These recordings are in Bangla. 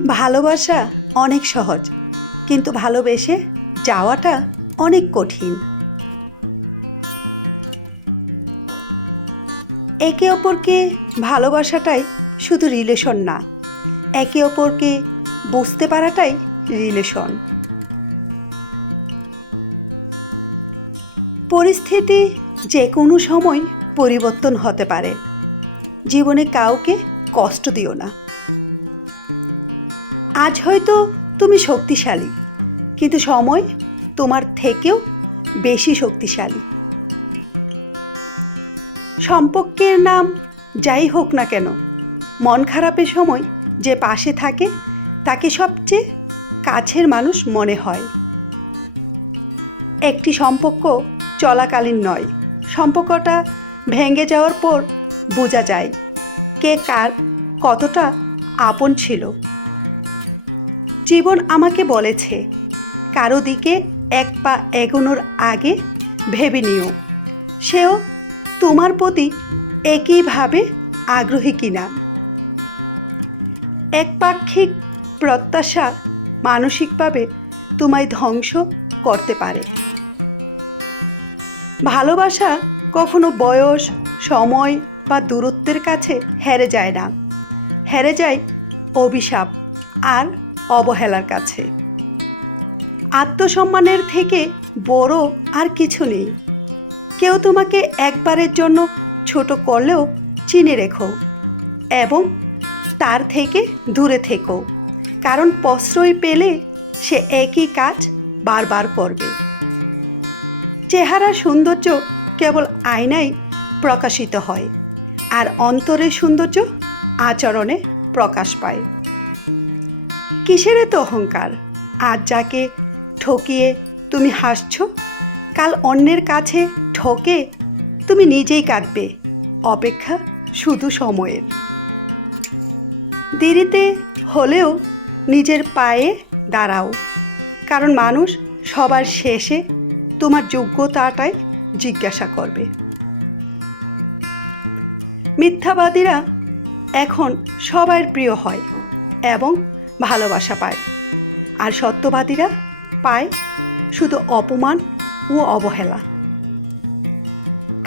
ভালোবাসা অনেক সহজ, কিন্তু ভালোবেসে যাওয়াটা অনেক কঠিন। একে অপরকে ভালোবাসাটাই শুধু রিলেশন না, একে অপরকে বুঝতে পারাটাই রিলেশন। পরিস্থিতি যে কোনো সময় পরিবর্তন হতে পারে। জীবনে কাউকে কষ্ট দিও না। আজ হয়তো তুমি শক্তিশালী, কিন্তু সময় তোমার থেকেও বেশি শক্তিশালী। সম্পর্কের নাম যাই হোক না কেন, মন খারাপের সময় যে পাশে থাকে তাকে সবচেয়ে কাছের মানুষ মনে হয়। একটি সম্পর্ক চলাকালীন নয়, সম্পর্কটা ভেঙে যাওয়ার পর বোঝা যায় কে কার কতটা আপন ছিল। জীবন আমাকে বলেছে, কারো দিকে এক পা এগোনোর আগে ভেবে নিও সেও তোমার প্রতি একইভাবে আগ্রহী কিনা। একপাক্ষিক প্রত্যাশা মানসিকভাবে তোমায় ধ্বংস করতে পারে। ভালোবাসা কখনো বয়স, সময় বা দূরত্বের কাছে হেরে যায় না, হেরে যায় অভিশাপ আর অবহেলার কাছে। আত্মসম্মানের থেকে বড় আর কিছু নেই। কেউ তোমাকে একবারের জন্য ছোট করলেও চিনে রেখো এবং তার থেকে দূরে থেকো, কারণ প্রশ্রয় পেলে সে একই কাজ বারবার করবে। চেহারার সৌন্দর্য কেবল আয়নায় প্রকাশিত হয়, আর অন্তরের সৌন্দর্য আচরণে প্রকাশ পায়। কিসের এত অহংকার? আজ যাকে ঠকিয়ে তুমি হাসছো, কাল অন্যের কাছে ঠকে তুমি নিজেই কাঁদবে। অপেক্ষা শুধু সময়ের। দেরিতে হলেও নিজের পায়ে দাঁড়াও, কারণ মানুষ সবার শেষে তোমার যোগ্যতাটাই জিজ্ঞাসা করবে। মিথ্যাবাদীরা এখন সবার প্রিয় হয় এবং ভালোবাসা পায়, আর সত্যবাদীরা পায় শুধু অপমান ও অবহেলা।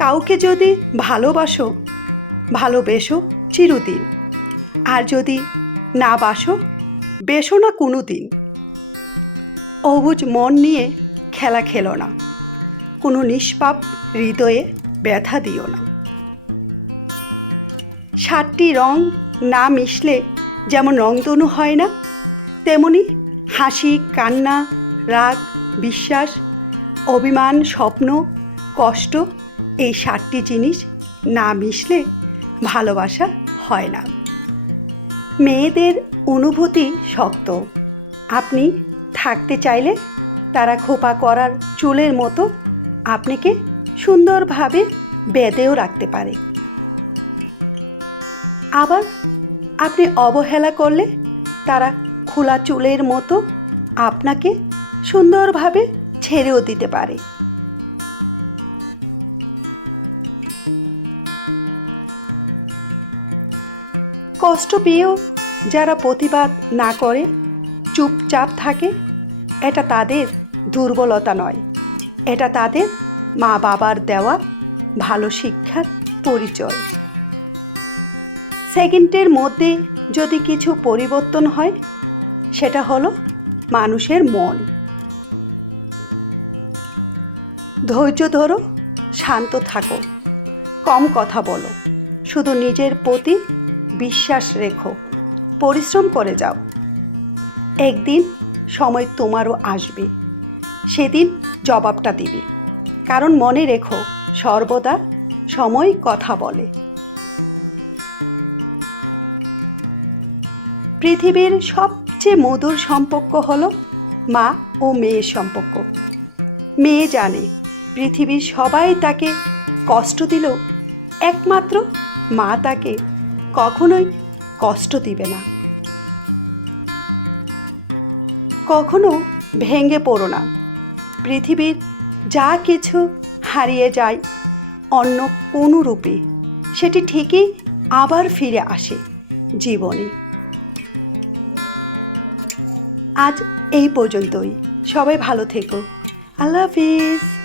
কাউকে যদি ভালোবাসো, ভালোবেসো চিরদিন, আর যদি না বাসো, বেসো না কোনো দিন। অবুঝ মন নিয়ে খেলা খেলো না, কোনো নিষ্পাপ হৃদয়ে ব্যথা দিও না। 7টি রং না মিশলে যেমন রংধনু হয় না, তেমনি হাসি, কান্না, রাগ, বিশ্বাস, অভিমান, স্বপ্ন, কষ্ট, এই 7টি জিনিস না মিশলে ভালোবাসা হয় না। মেয়েদের অনুভূতি শক্ত। আপনি থাকতে চাইলে তারা খোপা করার চুলের মতো আপনাকে সুন্দরভাবে বেঁধেও রাখতে পারে। আবার আপনি অবহেলা করলে তারা খোলা চুলের মতো আপনাকে সুন্দরভাবে ছেড়েও দিতে পারে। কষ্ট পেয়েও যারা প্রতিবাদ না করে, চুপচাপ থাকে, এটা তাদের দুর্বলতা নয়, এটা তাদের মা বাবার দেওয়া ভালো শিক্ষার পরিচয়। সেকেন্ডের মধ্যে যদি কিছু পরিবর্তন হয়, সেটা হলো মানুষের মন। ধৈর্য ধরো, শান্ত থাকো, কম কথা বলো, শুধু নিজের প্রতি বিশ্বাস রেখো, পরিশ্রম করে যাও। একদিন সময় তোমারও আসবে, সেদিন জবাবটা দিবে, কারণ মনে রেখো, সর্বদা সময় কথা বলে। পৃথিবীর সবচেয়ে মধুর সম্পর্ক হলো মা ও মেয়ের সম্পর্ক। মেয়ে জানে পৃথিবীর সবাই তাকে কষ্ট দিলেও একমাত্র মা তাকে কখনোই কষ্ট দিবে না। কখনো ভেঙে পড়ো না। পৃথিবীর যা কিছু হারিয়ে যায় অন্য কোনো রূপে, সেটি ঠিকই আবার ফিরে আসে জীবনে। আজ এই পর্যন্তই। সবাই ভালো থেকো। আল্লাহ হাফিজ।